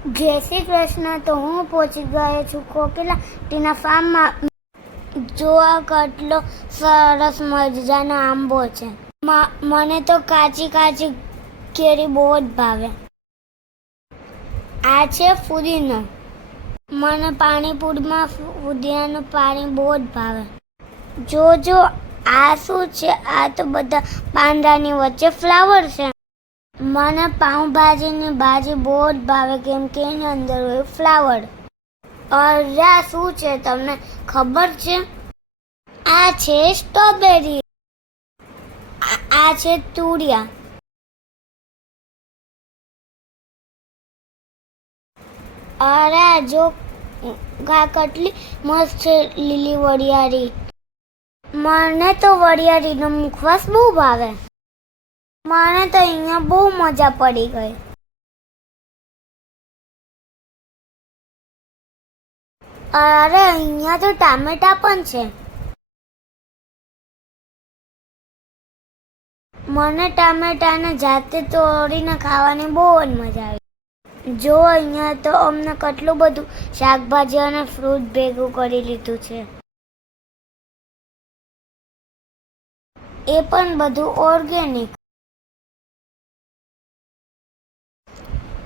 જય શ્રી કૃષ્ણ. તો હું પહોંચી ગયો છું કોકિલા ટીના ફાર્મમાં. જોવા કેટલો સરસ મજાનો આંબો છે. મને તો કાચી કાચી કેરી બહુ જ ભાવે. આ છે ફુદીનો. મને પાણીપુરીમાં ફુદીનાનું પાણી બહુ જ ભાવે. જોજો આ શું છે? આ તો બધા પાંદડાની વચ્ચે ફ્લાવર છે. મને પાઉંભાજીની ભાજી બહુ જ ભાવે કેમ કે એની અંદર હોય ફ્લાવર. અરે આ શું છે તમને ખબર છે? આ છે સ્ટ્રોબેરી. આ છે તુરિયા. અરે જો કેટલી મસ્ત છે લીલી વરિયાળી. મને તો વરિયાળીનો મુખવાસ બહુ ભાવે. મને તો અહીંયા બહુ મજા પડી ગઈ. અરે અહીંયા તો ટામેટા પણ છે. મને ટામેટાને જાતે તોડીને ખાવાની બહુ જ મજા આવી. જો અહીંયા તો અમને કેટલું બધું શાકભાજી અને ફ્રૂટ ભેગું કરી લીધું છે. એ પણ બધું ઓર્ગેનિક.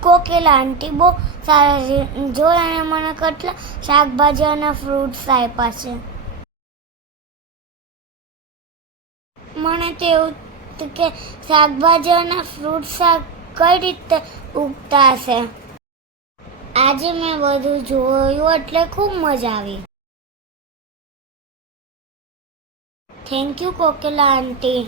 કોકિલા આંટી બહુ સારા છે. જો એને મને કેટલા શાકભાજી અને ફ્રૂટ્સ આપ્યા છે. મને તો એવું કે શાકભાજી અને ફ્રૂટ્સ કઈ રીતે ઉગતા હશે. આજે મેં બધું જોયું એટલે ખૂબ મજા આવી. Thank you Kokila aunty.